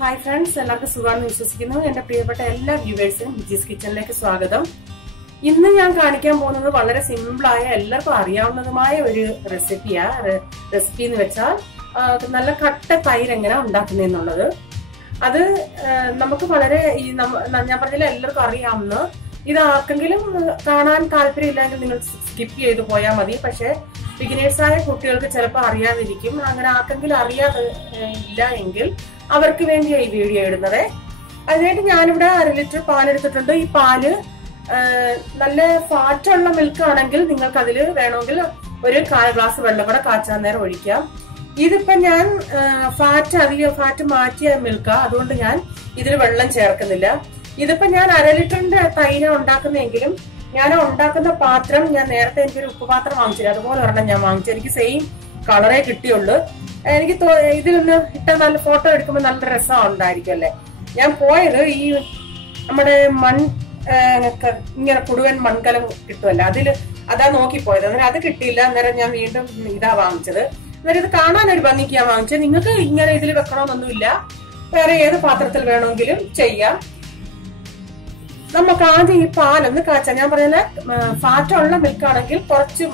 Hi friends, എല്ലാവർക്കും സുഖമാണെന്ന് വിശ്വസിക്കുന്നു. എന്റെ പ്രിയപ്പെട്ട എല്ലാ വ്യൂവേഴ്സിനും വിജീസ് കിച്ചണിലേക്ക് സ്വാഗതം. ഇന്ന് ഞാൻ കാണിക്കാൻ പോകുന്നത് വളരെ സിമ്പിളായ എല്ലാവർക്കും അറിയാവുന്നതുമായ ഒരു റെസിപ്പി എന്ന് വെച്ചാൽ നല്ല കട്ട തൈര് എങ്ങനെ ഉണ്ടാക്കുന്നതെന്നുള്ളത്. അത് നമുക്ക് വളരെ ഞാൻ പറഞ്ഞില്ല എല്ലാവർക്കും അറിയാവുന്ന, ഇത് ആർക്കെങ്കിലും കാണാൻ താല്പര്യമില്ലെങ്കിൽ നിങ്ങൾ സ്കിപ്പ് ചെയ്ത് പോയാൽ മതി. പക്ഷെ ബിഗിനേഴ്സായ കുട്ടികൾക്ക് ചിലപ്പോൾ അറിയാതിരിക്കും. അങ്ങനെ ആർക്കെങ്കിലും അറിയാതെ ഇല്ല എങ്കിൽ അവർക്ക് വേണ്ടിയാണ് ഈ വീഡിയോ ഇടുന്നത്. അതിനായിട്ട് ഞാനിവിടെ 1/2 ലിറ്റർ പാലെടുത്തിട്ടുണ്ട്. ഈ പാല് നല്ല ഫാറ്റുള്ള മിൽക്ക് ആണെങ്കിൽ നിങ്ങൾക്ക് അതിൽ വേണമെങ്കിൽ ഒരു 1/4 ഗ്ലാസ് വെള്ളം കൂടെ കാച്ചാൻ നേരം ഒഴിക്കാം. ഇതിപ്പോ ഞാൻ ഫാറ്റ് മാറ്റിയ മിൽക്കാ, അതുകൊണ്ട് ഞാൻ ഇതിൽ വെള്ളം ചേർക്കുന്നില്ല. ഇതിപ്പോ ഞാൻ 1/2 ലിറ്ററിന്റെ തൈര് ഉണ്ടാക്കുന്നെങ്കിലും ഞാൻ ഉണ്ടാക്കുന്ന പാത്രം ഞാൻ നേരത്തെ എനിക്കൊരു ഉപ്പുപാത്രം വാങ്ങിച്ചില്ല, അതുപോലെ ഒരെണ്ണം ഞാൻ വാങ്ങിച്ചു. എനിക്ക് സെയിം കളറേ കിട്ടിയുള്ളൂ. എനിക്ക് ഇതിലൊന്ന് ഇട്ട നല്ല ഫോട്ടോ എടുക്കുമ്പോൾ നല്ല രസം ഉണ്ടായിരിക്കും അല്ലേ. ഞാൻ പോയത് ഈ നമ്മുടെ ഇങ്ങനെ കുടുവൻ മൺകലം കിട്ടുമല്ലോ, അതാ നോക്കിപ്പോയത്. അന്നേരം അത് കിട്ടിയില്ല. അന്നേരം ഞാൻ വീണ്ടും ഇതാ വാങ്ങിച്ചത്. അന്നേരം ഇത് കാണാൻ ഒരു ഭംഗിക്ക് ഞാൻ വാങ്ങിച്ചത്. നിങ്ങൾക്ക് ഇങ്ങനെ ഇതിൽ വെക്കണമെന്നൊന്നുമില്ല, വേറെ ഏത് പാത്രത്തിൽ വേണമെങ്കിലും ചെയ്യാം. നമുക്ക് ആദ്യം ഈ പാലൊന്ന് കാച്ചാം. ഞാൻ പറഞ്ഞ ഫാറ്റുള്ള മിൽക്കാണെങ്കിൽ കുറച്ച്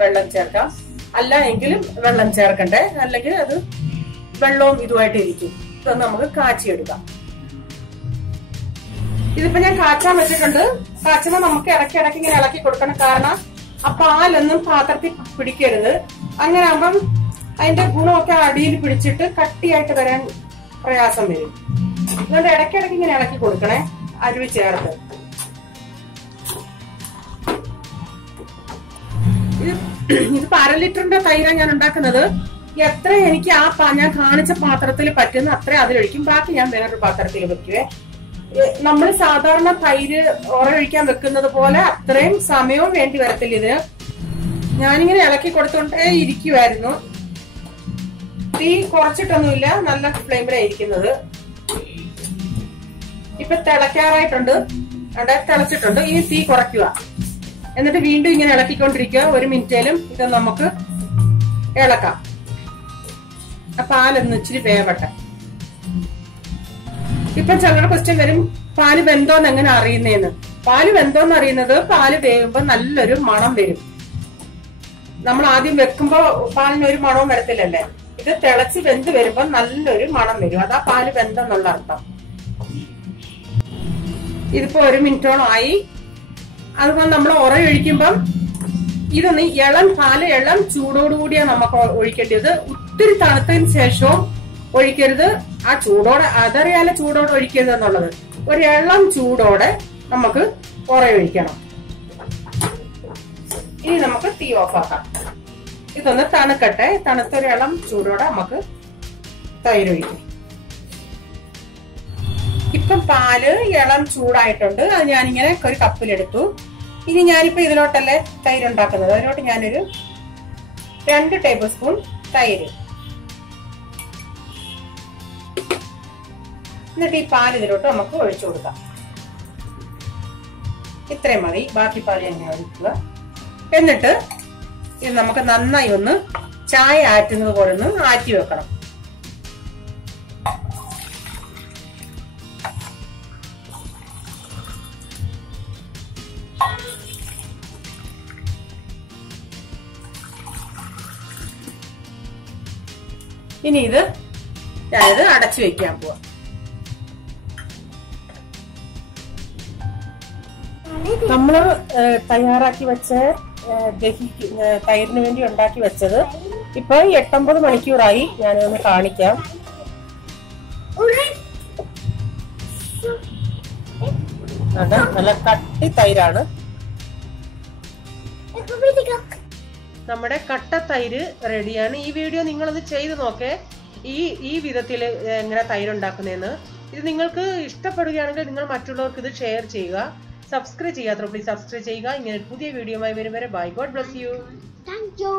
വെള്ളം ചേർക്കാം, അല്ല എങ്കിലും വെള്ളം ചേർക്കണ്ടേ, അല്ലെങ്കിൽ അത് വെള്ളവും ഇതുമായിട്ട് ഇരിക്കും. ഇതൊന്ന് നമുക്ക് കാച്ചിയെടുക്കാം. ഇതിപ്പോ ഞാൻ കാച്ചാൻ വെച്ചിട്ടുണ്ട്. കാച്ചുമ്പോൾ നമുക്ക് ഇടയ്ക്ക് ഇങ്ങനെ ഇളക്കി കൊടുക്കണം, കാരണം ആ പാലൊന്നും പാത്രത്തിൽ പിടിക്കരുത്. അങ്ങനെ ആകുമ്പം അതിന്റെ ഗുണമൊക്കെ അടിയിൽ പിടിച്ചിട്ട് കട്ടിയായിട്ട് വരാൻ പ്രയാസം വരും. അതുകൊണ്ട് ഇടയ്ക്കിടയ്ക്ക് ഇങ്ങനെ ഇളക്കി കൊടുക്കണേ, അരുവി ചേർത്ത്. ഇതിപ്പോ 1/2 ലിറ്ററിന്റെ തൈരാണ് ഞാൻ ഉണ്ടാക്കുന്നത്. എത്ര എനിക്ക് ഞാൻ കാണിച്ച പാത്രത്തിൽ പറ്റുന്ന അത്ര അതിലൊഴിക്കും, ബാക്കി ഞാൻ വേറൊരു പാത്രത്തിൽ വെക്കുവേ. നമ്മൾ സാധാരണ തൈര് ഒഴിക്കാൻ വെക്കുന്നത് പോലെ അത്രയും സമയവും വേണ്ടി വരത്തില്ല ഇതിന്. ഞാനിങ്ങനെ ഇളക്കി കൊടുത്തോണ്ടേ ഇരിക്കുവായിരുന്നു. തീ കുറച്ചിട്ടൊന്നുമില്ല, നല്ല ഫ്ലെയിമിലാണ് ഇരിക്കുന്നത്. ഇപ്പൊ തിളയ്ക്കാറായിട്ടുണ്ട്, അവിടെ തിളച്ചിട്ടുണ്ട്. ഇനി തീ കുറയ്ക്കുക, എന്നിട്ട് വീണ്ടും ഇങ്ങനെ ഇളക്കിക്കൊണ്ടിരിക്കുക. 1 മിനിറ്റേലും ഇത് നമുക്ക് ഇളക്കാം. ആ പാലൊന്ന് ഇച്ചിരി വേവട്ടെ. ഇപ്പൊ ചിലരുടെ ക്വസ്റ്റ്യൻ വരും, പാല് വെന്തോന്ന് എങ്ങനെ അറിയുന്നേന്ന്. പാല് വെന്തോന്ന് അറിയുന്നത് പാല് വേവുമ്പോ നല്ലൊരു മണം വരും. നമ്മൾ ആദ്യം വെക്കുമ്പോ പാലിന് ഒരു മണവും വരത്തില്ലല്ലേ. ഇത് തിളച്ച് വെന്ത് വരുമ്പോ നല്ലൊരു മണം വരും, അതാ പാല് വെന്തെന്നുള്ള അർത്ഥം. ഇതിപ്പോ 1 മിനിറ്റോളം ആയി. അതുപോലെ നമ്മൾ ഒഴിക്കുമ്പം ഇതൊന്ന് ഇളം ചൂടോടുകൂടിയാണ് നമുക്ക് ഒഴിക്കേണ്ടത്. ഒത്തിരി തണുത്തതിന് ശേഷവും ഒഴിക്കരുത്. ആ ചൂടോടെ, അതറിയാലോ ചൂടോടെ ഒഴിക്കരുത് എന്നുള്ളത്. ഒരു ഇളം ചൂടോടെ നമുക്ക് ഒഴിക്കണം. ഇനി നമുക്ക് തീ ഓഫാക്കാം. ഇതൊന്ന് തണുക്കട്ടെ. തണുത്തൊരു ഇളം ചൂടോടെ നമുക്ക് തൈര് ഒഴിക്കാം. ഇപ്പം പാല് ഇളം ചൂടായിട്ടുണ്ട്. അത് ഞാനിങ്ങനെ ഒരു കപ്പിലെടുത്തു. ഇനി ഞാനിപ്പോ ഇതിലോട്ടല്ലേ തൈര് ഉണ്ടാക്കുന്നത്. അതിലോട്ട് ഞാനൊരു 2 ടേബിൾ സ്പൂൺ തൈര്, എന്നിട്ട് ഈ പാൽ ഇതിലോട്ട് നമുക്ക് ഒഴിച്ചു കൊടുക്കാം. ഇത്രയും മതി, ബാക്കി പാൽ ഞാൻ ഒഴിക്കുക. എന്നിട്ട് ഇത് നമുക്ക് നന്നായി ഒന്ന് ചായ ആറ്റുന്നത് പോലെ ഒന്ന് ആറ്റി വെക്കണം. ഇനി ഞാനിത് അടച്ചു വെക്കാൻ പോവാ. നമ്മള് തയ്യാറാക്കി വെച്ച തൈരിന് വേണ്ടി ഉണ്ടാക്കി വെച്ചത് ഇപ്പൊ 8-9 മണിക്കൂറായി. ഞാനൊന്ന് കാണിക്കാം. അതെ, നല്ല കട്ടി തൈരാണ്. നമ്മുടെ കട്ട തൈര് റെഡിയാണ്. ഈ വീഡിയോ നിങ്ങളത് ചെയ്ത് നോക്കേ, ഈ വിധത്തിൽ എങ്ങനെ തൈര് ഉണ്ടാക്കുന്നതെന്ന്. ഇത് നിങ്ങൾക്ക് ഇഷ്ടപ്പെടുകയാണെങ്കിൽ നിങ്ങൾ മറ്റുള്ളവർക്ക് ഇത് ഷെയർ ചെയ്യുക. സബ്സ്ക്രൈബ് ചെയ്യാത്ത പ്ലീസ് സബ്സ്ക്രൈബ് ചെയ്യുക. ഇങ്ങനെ പുതിയ വീഡിയോയുമായി വരും വരെ bye. God bless you. Thank U.